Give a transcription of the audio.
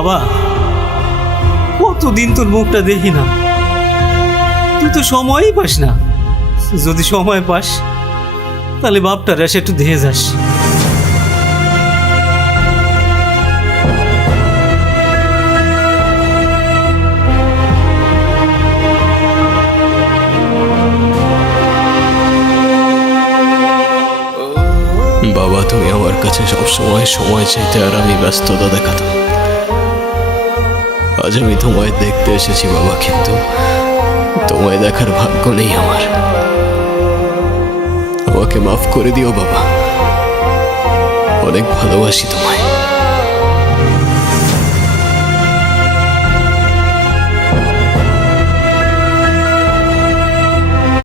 বাবা, কতদিন তোর মুখটা দেখি না। তুই তো সময়ই পাস না। যদি সময় পাস তাহলে বাপটার এসে একটু দেখে যাস। বাবা, তুমি আমার কাছে সবসময় সময় চাইতে আর আমি ব্যস্ততা দেখাতাম। আজ আমি তোমায় দেখতে এসেছি বাবা, কিন্তু তোমায় দেখার ভাগ্য নেই আমার। আমাকে মাফ করে দিও বাবা, অনেক ভালোবাসি তোমায়।